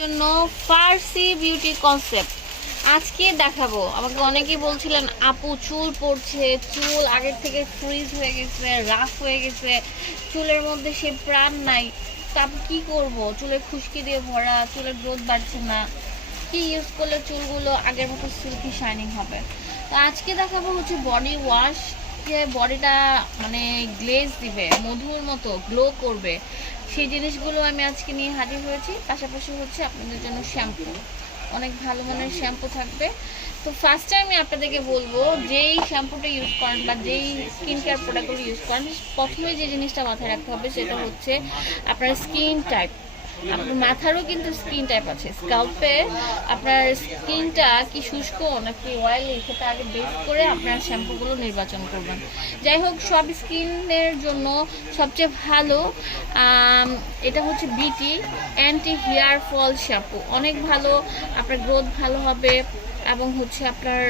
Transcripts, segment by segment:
জন্য ফার্সি beauty concept আজকে দেখাবো। আমাকে অনেকেই বলছিলেন, আপু, চুল পড়ছে, চুল আগের থেকে ফ্রিজ হয়ে গেছে রাফ হয়ে গেছে, চুলের মধ্যে সে প্রাণ নাই। তা কি করব? চুলের খুশকি দিয়ে ভরা, চুলের গ্রোথ বাড়ছে না। কি ইউজ করলে চুলগুলো আগের মতো সিল্কি শাইনিং হবে? তো আজকে দেখাবো হচ্ছে বডি ওয়াশ যে বডিটা মানে গ্লেজ দিবে, মধুর মতো গ্লো করবে। সেই জিনিসগুলো আমি আজকে নিয়ে হাজির হয়েছি। পাশাপাশি হচ্ছে আপনাদের জন্য শ্যাম্পু। অনেক ভালো মানের শ্যাম্পু থাকবে। তো ফার্স্টে আমি আপনাদেরকে বলব, যেই শ্যাম্পুটা ইউজ করেন বা যেই স্কিন কেয়ার প্রোডাক্টগুলো ইউজ করেন, প্রথমে যে জিনিসটা মাথায় রাখতে হবে সেটা হচ্ছে আপনার স্কিন টাইপ আপনার মাথারও কিন্তু স্কিন টাইপ আছে। স্কাল্পে আপনার স্কিনটা কি শুষ্ক নাকি অয়েলি সেটা আগে বেস করে আপনার শ্যাম্পুগুলো নির্বাচন করবেন। যাই হোক, সব স্কিনের জন্য সবচেয়ে ভালো এটা হচ্ছে বিটি অ্যান্টি হেয়ার ফল শ্যাম্পু অনেক ভালো, আপনার গ্রোথ ভালো হবে। এবং হচ্ছে আপনার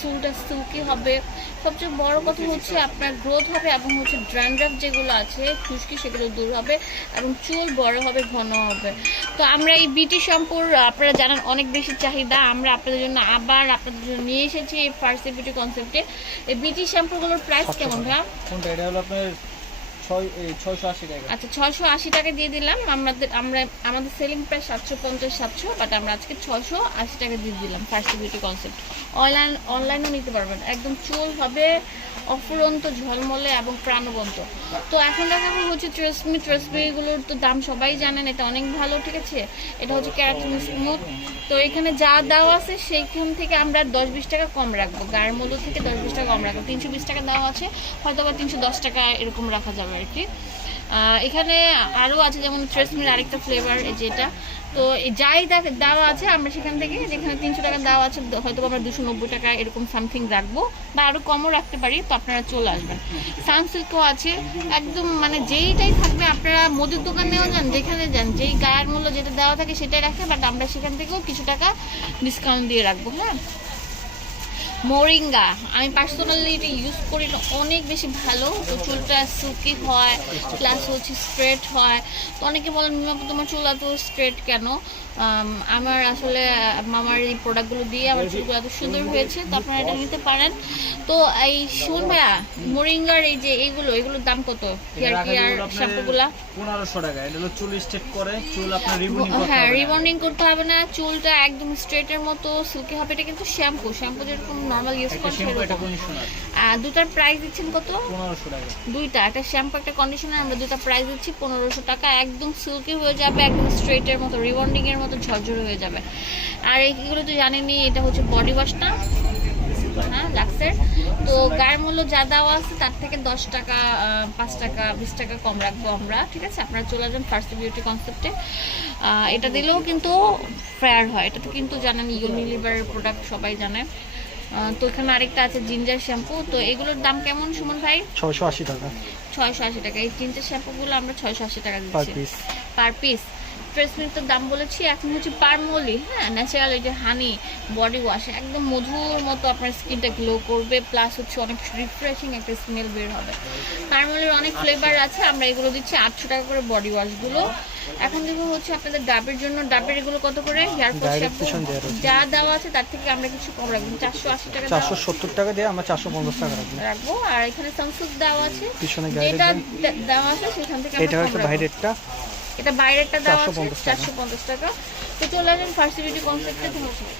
চুলটা সিল্কি হবে। সবচেয়ে বড় কথা হচ্ছে আপনার গ্রোথ হবে এবং হচ্ছে ড্র্যান্ড্রাফ যেগুলো আছে খুশকি সেগুলো দূর হবে এবং চুল বড় হবে ঘন হবে। তো আমরা এই বিটি শ্যাম্পুর আপনারা জানান অনেক বেশি চাহিদা। আমরা আপনাদের জন্য আবার আপনাদের জন্য নিয়ে এসেছি এই ফার্স্ট বিউটি কনসেপ্টে এই বিটি শ্যাম্পুগুলোর প্রাইস কেমন ভাইয়া? কোনটা? এটা হলো আপনার আচ্ছা আশি টাকা দিয়ে দিলাম। আমাদের, আমরা, আমাদের সেলিং সাতশো পঞ্চাশ, সাতশো বাট আমরা আজকে আশি টাকা দিয়ে দিলাম ফার্স্ট বিউটি কনসেপ্ট অনলাইন নিতে পারবেন। একদম চুল হবে অফুরন্ত, ঝলমলে এবং প্রাণবন্ত। তো এখন দেখাবো হচ্ছে ট্রেসমি ট্রেসমিগুলোর তো দাম সবাই জানেন, এটা অনেক ভালো, ঠিক আছে? এটা হচ্ছে ক্যারাটিন স্মুথ তো এখানে যা দেওয়া আছে, সেইখান থেকে আমরা দশ বিশ টাকা কম রাখব। গায়ের মূল্য থেকে দশ বিশ টাকা কম রাখব। তিনশো বিশ টাকা দেওয়া আছে হয়তো বা তিনশো দশ টাকা এরকম রাখা যাবে। আর কি এখানে আরও আছে যেমন ট্রেসমির আরেকটা ফ্লেভার যেটা। তো যাই দেওয়া আছে, আমরা সেখান থেকে যেখানে তিনশো টাকা দেওয়া আছে হয়তো আমরা দুশো নব্বই টাকা এরকম সামথিং রাখব বা আরও কমও রাখতে পারি, তো আপনারা চলে আসবেন। সানসিল্কও আছে, একদম মানে যেইটাই থাকবে, আপনারা মুদির দোকানেও যান, যেখানে যান, যেই গায়ের মূল্য যেটা দেওয়া থাকে সেটাই রাখে বাট আমরা সেখান থেকেও কিছু টাকা ডিসকাউন্ট দিয়ে রাখব হ্যাঁ? মোরিঙ্গা আমি পার্সোনালি এটা ইউজ করি না, অনেক বেশি ভালো। তো চুলটা সুকি হয় প্লাস হচ্ছে স্ট্রেট হয়। তো অনেকে বলেন তোমার চুল এত স্ট্রেট কেন? আমার আসলে মামার এই প্রোডাক্টগুলো দিয়ে আমার চুলগুলো এত সুন্দর হয়েছে তো আপনারা এটা নিতে পারেন। তো এই শুন ভাইয়া মোরিঙ্গার এই যে এইগুলো এগুলোর দাম কত? হেয়ার কেয়ার শ্যাম্পুগুলা পনেরোশো টাকা এটা হলো চুল স্টেট করে চুল আপনার রিবনিং হ্যাঁ রিবন্ডিং করতে হবে না চুলটা একদম স্ট্রেটের মতো সিল্কি হবে এটা কিন্তু শ্যাম্পু শ্যাম্পু যেরকম নর্মাল ইউজ একটা করে শ্যাম্পু সেরকম কন্ডিশনার আর দুটার প্রাইস দিচ্ছেন কত? পনেরোশো টাকা। দুইটা। একটা শ্যাম্পু একটা কন্ডিশনার আমরা দুটা প্রাইস দিচ্ছি পনেরোশো টাকা। একদম সিল্কি হয়ে যাবে একদম স্ট্রেটের মতো রিবন্ডিং এর মতো ঝরঝরে হয়ে যাবে। আর এইগুলো তো জানেনই এটা হচ্ছে বডি ওয়াশটা হ্যাঁ লাক্সের তো গায়ের মূল্য যা দেওয়া আছে তার থেকে দশ টাকা পাঁচ টাকা বিশ টাকা কম রাখব আমরা ঠিক আছে? আপনারা চলে যান ফার্স্ট বিউটি কনসেপ্টে এটা দিলেও কিন্তু ফেয়ার হয়। এটা তো কিন্তু জানেন ইউনিলিভারের প্রোডাক্ট সবাই জানে। তো এখানে আরেকটা আছে জিঞ্জার শ্যাম্পু তো এগুলোর দাম কেমন সুমন ভাই? ছয়শো আশি টাকা। ছয়শো আশি টাকা। এই জিঞ্জার শ্যাম্পুগুলো আমরা ছয়শো আশি টাকা পার দিচ্ছি। পিস পার পিস দাম বলেছি এখন হচ্ছে পারমলি হ্যাঁ? ন্যাচারাল এই যে হানি বডি ওয়াশ একদম মধুর মতো আপনার স্কিনটা গ্লো করবে প্লাস হচ্ছে অনেক রিফ্রেশিং একটা স্মেল বের হবে। পারমলির অনেক ফ্লেভার আছে আমরা এগুলো দিচ্ছি আটশো টাকা করে বডি ওয়াশগুলো এখন দেখব হচ্ছে আপনাদের ডাবের জন্য ডাবের এগুলো কত করে? শ্যাম্পু। যা দেওয়া আছে তার থেকে আমরা কিছু কম রাখব। চারশো আশি টাকা চারশো সত্তর টাকা দিয়ে আমরা চারশো পঞ্চাশ টাকা রাখব। রাখব। আর এখানে সানসুক দেওয়া আছে। পিছনে যেটা দেওয়া আছে সেখান থেকে এটা হচ্ছে। বাইরেরটা। এটা বাইরেরটা দেওয়া আছে 450 টাকা। চারশো পঞ্চাশ টাকা। তো চলে আসেন ফার্স্ট বিউটি কনসেপ্টে ধন্যবাদ